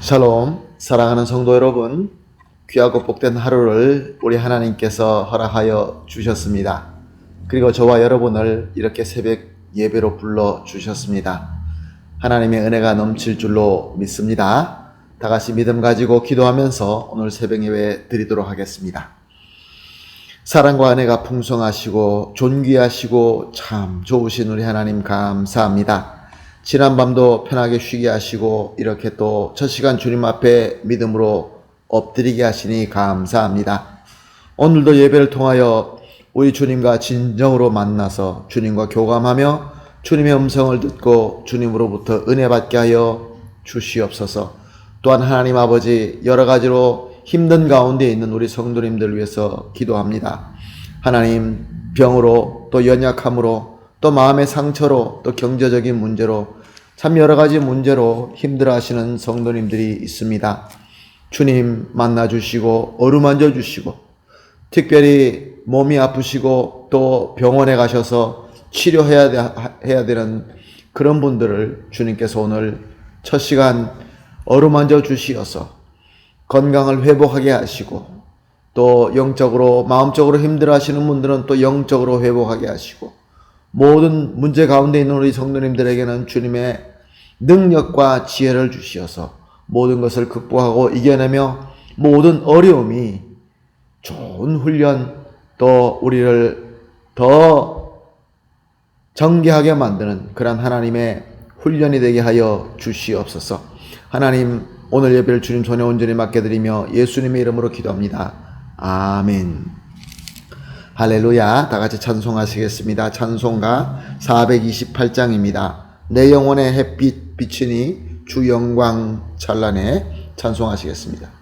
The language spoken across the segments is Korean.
샬롬, 사랑하는 성도 여러분, 귀하고 복된 하루를 우리 하나님께서 허락하여 주셨습니다. 그리고 저와 여러분을 이렇게 새벽 예배로 불러 주셨습니다. 하나님의 은혜가 넘칠 줄로 믿습니다. 다 같이 믿음 가지고 기도하면서 오늘 새벽 예배 드리도록 하겠습니다. 사랑과 은혜가 풍성하시고 존귀하시고 참 좋으신 우리 하나님 감사합니다. 지난밤도 편하게 쉬게 하시고 이렇게 또 첫 시간 주님 앞에 믿음으로 엎드리게 하시니 감사합니다. 오늘도 예배를 통하여 우리 주님과 진정으로 만나서 주님과 교감하며 주님의 음성을 듣고 주님으로부터 은혜 받게 하여 주시옵소서. 또한 하나님 아버지, 여러 가지로 힘든 가운데 있는 우리 성도님들 위해서 기도합니다. 하나님, 병으로 또 연약함으로 또 마음의 상처로 또 경제적인 문제로 참 여러 가지 문제로 힘들어 하시는 성도님들이 있습니다. 주님 만나주시고 어루만져 주시고 특별히 몸이 아프시고 또 병원에 가셔서 치료해야 되는 그런 분들을 주님께서 오늘 첫 시간 어루만져 주시어서 건강을 회복하게 하시고 또 영적으로 마음적으로 힘들어 하시는 분들은 또 영적으로 회복하게 하시고 모든 문제 가운데 있는 우리 성도님들에게는 주님의 능력과 지혜를 주시어서 모든 것을 극복하고 이겨내며 모든 어려움이 좋은 훈련 또 우리를 더 정결하게 만드는 그런 하나님의 훈련이 되게 하여 주시옵소서. 하나님, 오늘 예배를 주님 손에 온전히 맡겨드리며 예수님의 이름으로 기도합니다. 아멘. 할렐루야. 다 같이 찬송하시겠습니다. 찬송가 428장입니다. 내 영혼의 햇빛 비치니 주 영광 찬란해. 찬송하시겠습니다.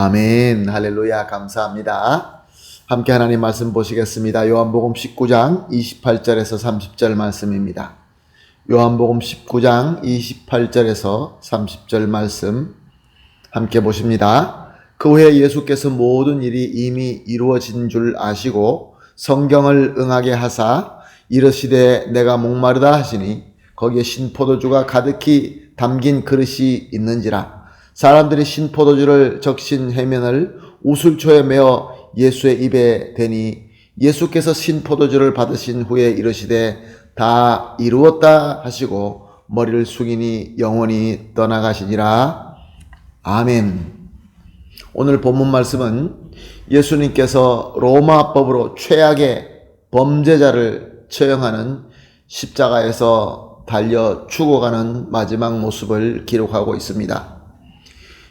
아멘. 할렐루야. 감사합니다. 함께 하나님 말씀 보시겠습니다. 요한복음 19장 28절에서 30절 말씀입니다. 요한복음 19장 28절에서 30절 말씀 함께 보십니다. 그 후에 예수께서 모든 일이 이미 이루어진 줄 아시고 성경을 응하게 하사 이르시되 내가 목마르다 하시니 거기에 신포도주가 가득히 담긴 그릇이 있는지라. 사람들이 신포도주를 적신 해면을 우슬초에 메어 예수의 입에 대니 예수께서 신포도주를 받으신 후에 이르시되 다 이루었다 하시고 머리를 숙이니 영원히 떠나가시니라. 아멘. 오늘 본문 말씀은 예수님께서 로마법으로 최악의 범죄자를 처형하는 십자가에서 달려 죽어가는 마지막 모습을 기록하고 있습니다.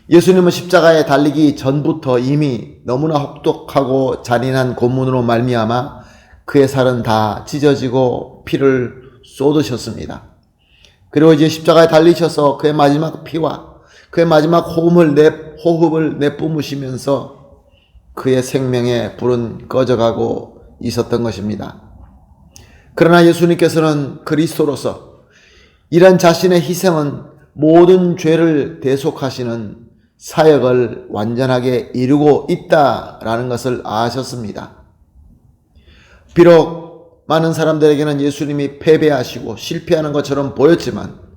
예수님은 십자가에 달리기 전부터 이미 너무나 혹독하고 잔인한 고문으로 말미암아 그의 살은 다 찢어지고 피를 쏟으셨습니다. 그리고 이제 십자가에 달리셔서 그의 마지막 피와 그의 마지막 호흡을 내뿜으시면서 그의 생명의 불은 꺼져가고 있었던 것입니다. 그러나 예수님께서는 그리스도로서 이런 자신의 희생은 모든 죄를 대속하시는 사역을 완전하게 이루고 있다라는 것을 아셨습니다. 비록 많은 사람들에게는 예수님이 패배하시고 실패하는 것처럼 보였지만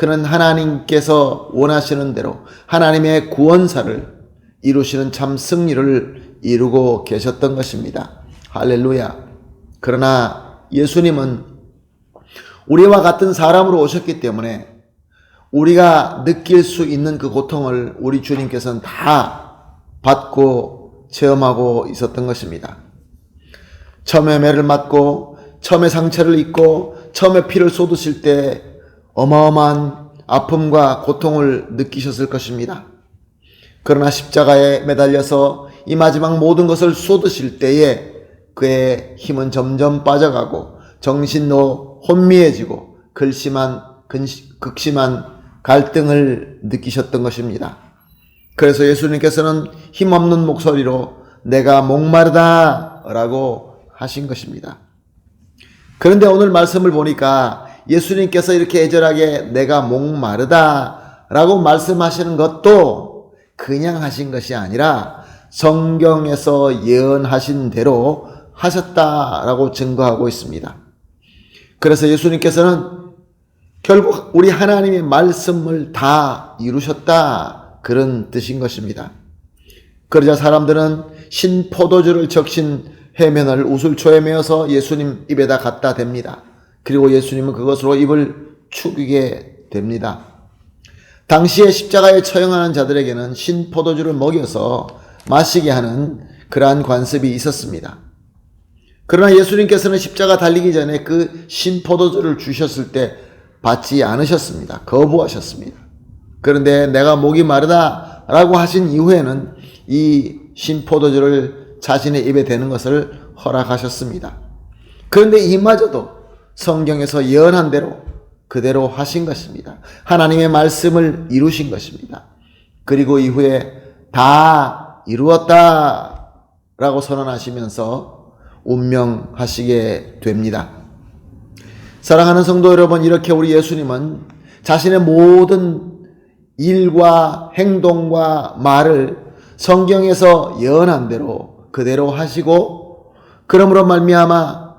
그는 하나님께서 원하시는 대로 하나님의 구원사를 이루시는 참 승리를 이루고 계셨던 것입니다. 할렐루야. 그러나 예수님은 우리와 같은 사람으로 오셨기 때문에 우리가 느낄 수 있는 그 고통을 우리 주님께서는 다 받고 체험하고 있었던 것입니다. 처음에 매를 맞고 처음에 상처를 입고 처음에 피를 쏟으실 때 어마어마한 아픔과 고통을 느끼셨을 것입니다. 그러나 십자가에 매달려서 이 마지막 모든 것을 쏟으실 때에 그의 힘은 점점 빠져가고 정신도 혼미해지고 극심한 갈등을 느끼셨던 것입니다. 그래서 예수님께서는 힘없는 목소리로 내가 목마르다 라고 하신 것입니다. 그런데 오늘 말씀을 보니까 예수님께서 이렇게 애절하게 내가 목마르다 라고 말씀하시는 것도 그냥 하신 것이 아니라 성경에서 예언하신 대로 하셨다라고 증거하고 있습니다. 그래서 예수님께서는 결국 우리 하나님의 말씀을 다 이루셨다 그런 뜻인 것입니다. 그러자 사람들은 신포도주를 적신 해면을 우슬초에 메어서 예수님 입에다 갖다 댑니다. 그리고 예수님은 그것으로 입을 축이게 됩니다. 당시에 십자가에 처형하는 자들에게는 신포도주를 먹여서 마시게 하는 그러한 관습이 있었습니다. 그러나 예수님께서는 십자가 달리기 전에 그 신포도주를 주셨을 때 받지 않으셨습니다. 거부하셨습니다. 그런데 내가 목이 마르다 라고 하신 이후에는 이 신포도주를 자신의 입에 대는 것을 허락하셨습니다. 그런데 이마저도 성경에서 예언한 대로 그대로 하신 것입니다. 하나님의 말씀을 이루신 것입니다. 그리고 이후에 다 이루었다 라고 선언하시면서 운명하시게 됩니다. 사랑하는 성도 여러분, 이렇게 우리 예수님은 자신의 모든 일과 행동과 말을 성경에서 예언한 대로 그대로 하시고 그러므로 말미암아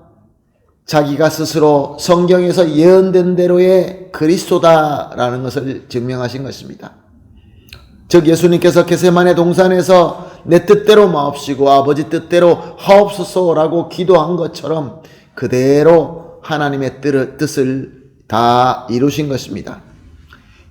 자기가 스스로 성경에서 예언된 대로의 그리스도다라는 것을 증명하신 것입니다. 즉 예수님께서 겟세마네 동산에서 내 뜻대로 마옵시고 아버지 뜻대로 하옵소서라고 기도한 것처럼 그대로 하나님의 뜻을 다 이루신 것입니다.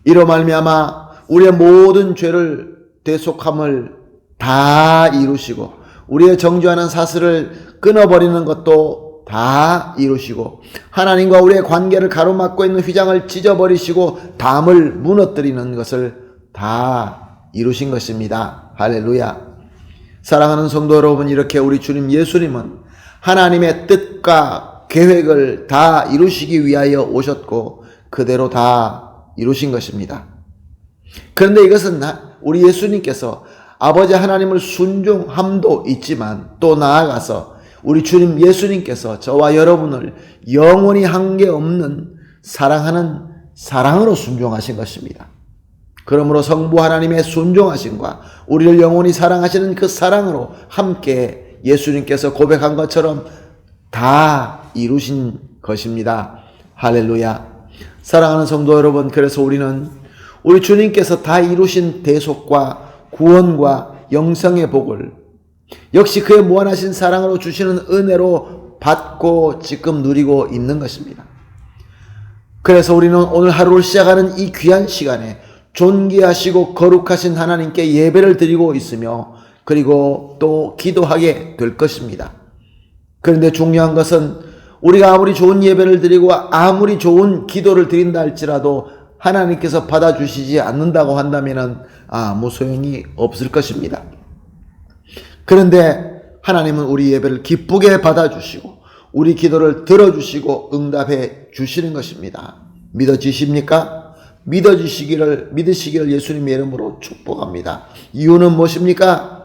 이로 말미암아 우리의 모든 죄를 대속함을 다 이루시고 우리의 정죄하는 사슬을 끊어버리는 것도 다 이루시고 하나님과 우리의 관계를 가로막고 있는 휘장을 찢어버리시고 담을 무너뜨리는 것을 다 이루신 것입니다. 할렐루야. 사랑하는 성도 여러분, 이렇게 우리 주님 예수님은 하나님의 뜻과 계획을 다 이루시기 위하여 오셨고 그대로 다 이루신 것입니다. 그런데 이것은 우리 예수님께서 아버지 하나님을 순종함도 있지만 또 나아가서 우리 주님 예수님께서 저와 여러분을 영원히 한계없는 사랑하는 사랑으로 순종하신 것입니다. 그러므로 성부 하나님의 순종하심과 우리를 영원히 사랑하시는 그 사랑으로 함께 예수님께서 고백한 것처럼 다 이루신 것입니다. 할렐루야. 사랑하는 성도 여러분, 그래서 우리는 우리 주님께서 다 이루신 대속과 구원과 영생의 복을 역시 그의 무한하신 사랑으로 주시는 은혜로 받고 지금 누리고 있는 것입니다. 그래서 우리는 오늘 하루를 시작하는 이 귀한 시간에 존귀하시고 거룩하신 하나님께 예배를 드리고 있으며 그리고 또 기도하게 될 것입니다. 그런데 중요한 것은 우리가 아무리 좋은 예배를 드리고 아무리 좋은 기도를 드린다 할지라도 하나님께서 받아주시지 않는다고 한다면 아무 소용이 없을 것입니다. 그런데 하나님은 우리 예배를 기쁘게 받아주시고 우리 기도를 들어주시고 응답해 주시는 것입니다. 믿어지십니까? 믿으시기를 예수님의 이름으로 축복합니다. 이유는 무엇입니까?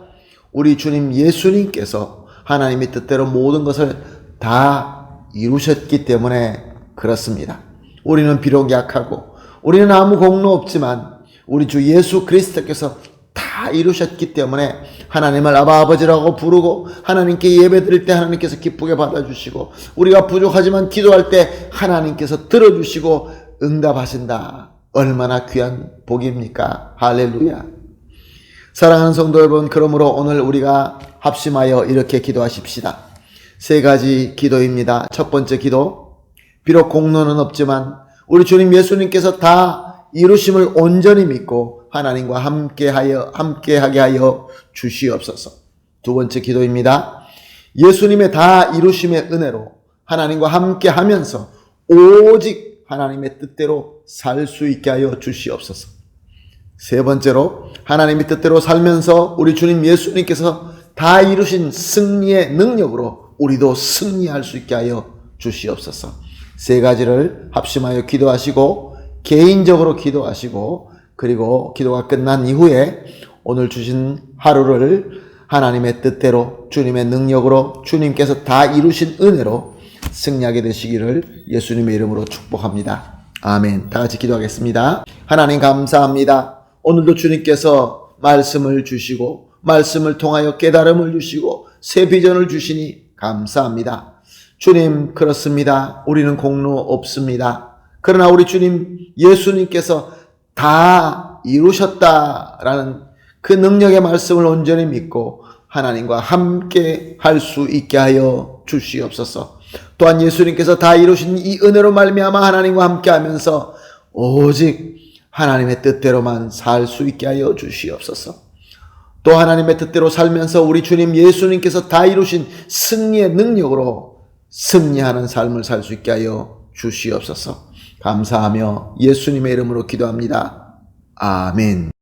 우리 주님 예수님께서 하나님의 뜻대로 모든 것을 다 이루셨기 때문에 그렇습니다. 우리는 비록 약하고 우리는 아무 공로 없지만 우리 주 예수 그리스도께서 다 이루셨기 때문에 하나님을 아버지라고 부르고 하나님께 예배드릴 때 하나님께서 기쁘게 받아주시고 우리가 부족하지만 기도할 때 하나님께서 들어주시고 응답하신다. 얼마나 귀한 복입니까? 할렐루야. 사랑하는 성도 여러분, 그러므로 오늘 우리가 합심하여 이렇게 기도하십시다. 3가지 기도입니다. 첫 번째 기도, 비록 공로는 없지만 우리 주님 예수님께서 다 이루심을 온전히 믿고 하나님과 함께하게 하여 주시옵소서. 두 번째 기도입니다. 예수님의 다 이루심의 은혜로 하나님과 함께하면서 오직 하나님의 뜻대로 살 수 있게 하여 주시옵소서. 세 번째로 하나님의 뜻대로 살면서 우리 주님 예수님께서 다 이루신 승리의 능력으로 우리도 승리할 수 있게 하여 주시옵소서. 3가지를 합심하여 기도하시고 개인적으로 기도하시고 그리고 기도가 끝난 이후에 오늘 주신 하루를 하나님의 뜻대로 주님의 능력으로 주님께서 다 이루신 은혜로 승리하게 되시기를 예수님의 이름으로 축복합니다. 아멘. 다 같이 기도하겠습니다. 하나님 감사합니다. 오늘도 주님께서 말씀을 주시고 말씀을 통하여 깨달음을 주시고 새 비전을 주시니 감사합니다. 주님, 그렇습니다. 우리는 공로 없습니다. 그러나 우리 주님 예수님께서 다 이루셨다라는 그 능력의 말씀을 온전히 믿고 하나님과 함께 할 수 있게 하여 주시옵소서. 또한 예수님께서 다 이루신 이 은혜로 말미암아 하나님과 함께 하면서 오직 하나님의 뜻대로만 살 수 있게 하여 주시옵소서. 또 하나님의 뜻대로 살면서 우리 주님 예수님께서 다 이루신 승리의 능력으로 승리하는 삶을 살 수 있게 하여 주시옵소서. 감사하며 예수님의 이름으로 기도합니다. 아멘.